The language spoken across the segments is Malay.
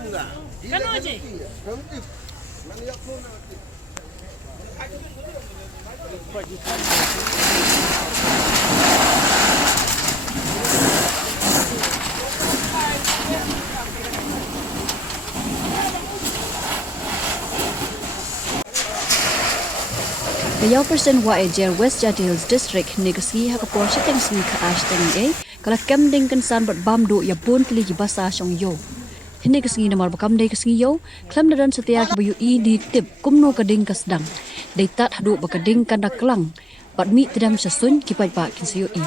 Kan aja. Kaya person Wahiajer West Jati Hills District negasi hakapor siteng sni ka ashteng kala kemding kansan bat bamdu ya bon Tylli ki Basa shong yo. Hini kasngi namar bakam dei kasngi yo, klam dadan setiak bayu i di tip kumno kading kasdang. Dei tat hadu bakading kanda kelang, bat mi tedam sasun kipai pak kinsiyo i.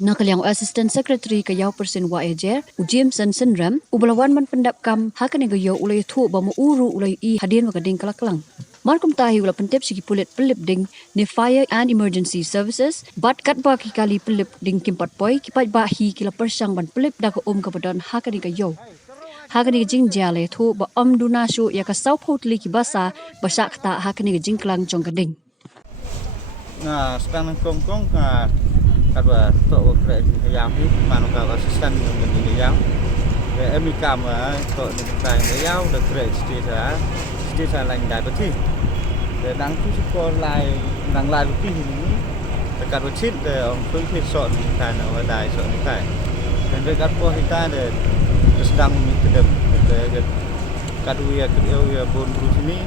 Nakaliang Assistant Secretary Kayau Person Wahiajer, Jameson Senram, ubalawan man pendap kam hakan ngayo ulay thu ba mo uru ulay i hadian makading kalaklang. Markum tahi ula pentep sigi pulit pelip ding ni Fire and Emergency Services, bat kat ba ki kali pelip ding kimpat poi kipat ba hi kila persang ban pelip da ko kapadan hakan ngayo. Hakan jing jale thu ba Duna shu ya ka South Tylli ki Basa basak ta hakan jing klang jong kading. Nah, sekarang kongkong kadwa to kre yang hi manu ka assistant ng yang em kam to ni tai yang de kre state lang dai pati de dang tu ko lai dang lai pati ni de kadwa chit de ong tu hi so ni tai na wa dai so ni tai dan de kadwa hi ta de sedang ni kedem de kadwa ya ya bon ru sini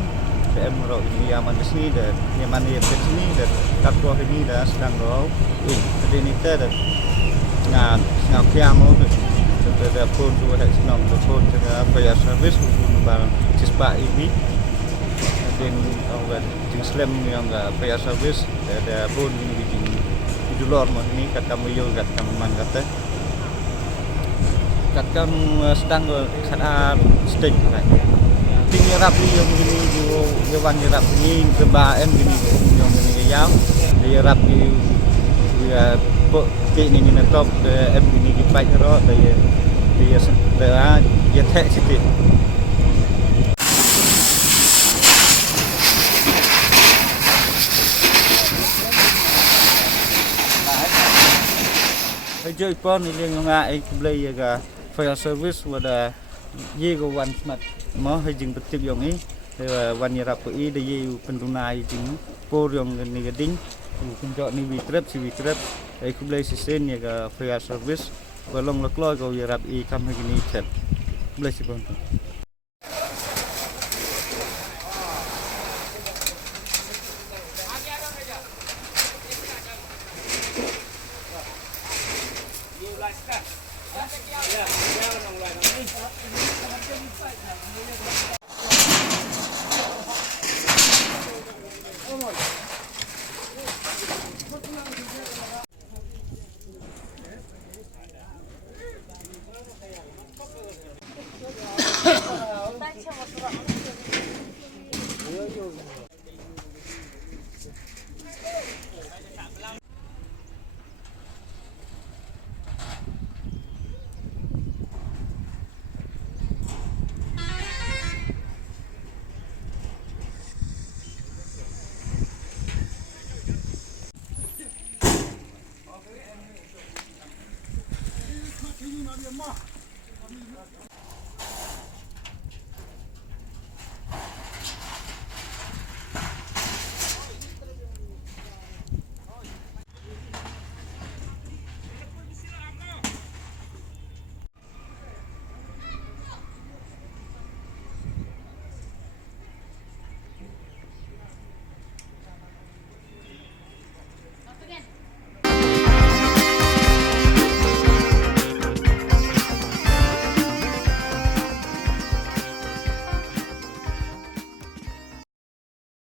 em ro ini yang mana sini dan yang mana yang ke sini dan kadwa ini dah sedang ro jadi ni ter dan ngau kiamo de pun tu ada senang de pun dengan bayar servis pun bang cispa ini dan orang jing slam yang bayar servis ada pun ini di luar ni kat kamu yo kat kamu man kata kat kamu sedang sana sting kan tinggi rapi yang gini yo wan rap ni seba em gini yang gini yang dia rapi ya po ti ni na top em gini ki pai ro dia ya thek sitit Hejoi pon ni yang ngai blai ga fire service wada ye go wan smat mo hejing betip yang ni wan rap i de ye pendunai jing por yang ni gading kunjok ni witrep si witrep ai kublai sisen ya ga fire service walong leklo go ye rap i kam gini chat blai si bon